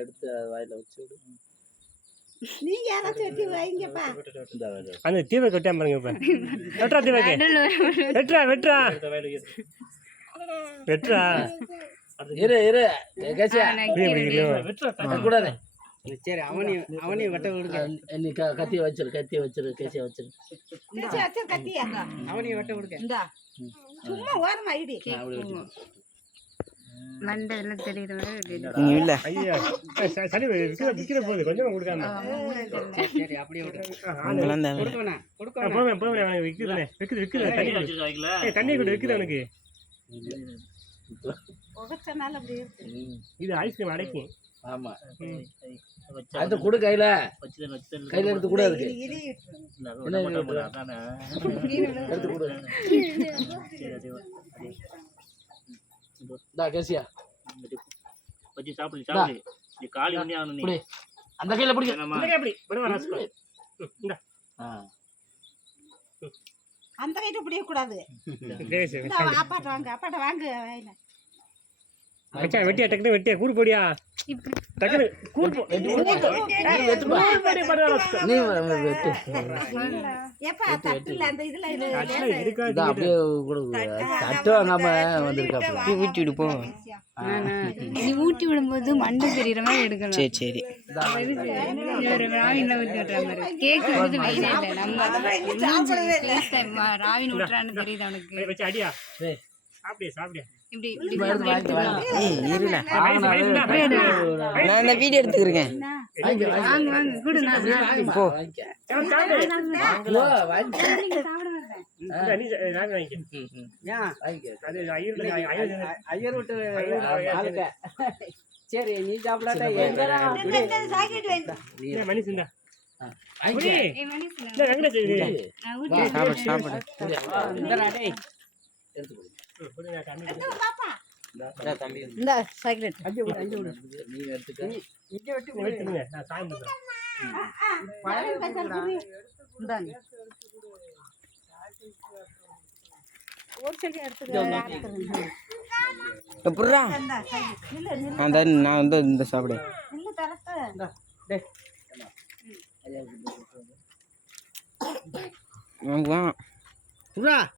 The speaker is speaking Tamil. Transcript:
எடுத்து வாயில வச்சு நீங்க யாராச்சும் வெட்டி வைங்கப்பா. அந்த தீவை கொட்டியா பாருங்க. இப்ப வெட்டுறா தீவைக்கு வெட்டுறா வெட்டுறா வெட்டுறா இரு கூடாது. சரி அவனையும் வெட்ட விடுங்க. நீ கத்திய வச்சிரு கேசிய வச்சிரு. கத்தியா அவனையும் வெட்ட விடுங்க. சும்மா ஓரமா ஐடி மண்டல தெரியுற இல்ல ஐயா சரி விக்கிற போகுது கொஞ்சம் கொடுக்காம. சரி அப்படியே கொடுக்கணும் விக்குது தண்ணி கூட விக்குது அவனுக்கு. இது ஐஸ்கிரீம் அடைக்கும். ஆமா அது கொடு கையில எடுத்து கூட அதுக்கு எடுத்து கொடு. கேசியா அந்த கையில அந்த கைட்டு பிடிக்க கூடாது. அப்பாட்ட வாங்க வெட்டியா டக்குனு வெட்டியா கூறு போடியா டக்குனு கூறு ஊட்டி விடுப்போம். நீ ஊட்டி விடும்போது மண்டை தெரியுற மாதிரி எடுக்கணும். சரி சரி ராவின்ல ஊற்றி விட்டுற மாதிரி கேட்கும்போது வெயிலே இல்லை. நம்ம ராவின் விட்டுறான்னு தெரியுது அவனுக்கு. அடியா சாப்பிடியா இப்படி நான் இந்த வீடியோ எடுத்துக்கிறேன். வாங்க கூட போ ஐயர் விட்டு சரி நீ சாப்பிடாட்டா மனுஷன் இந்த சைக்கிள் நீ எடுத்துக்க. நான் வந்து இந்த சாப்பிடு வாங்க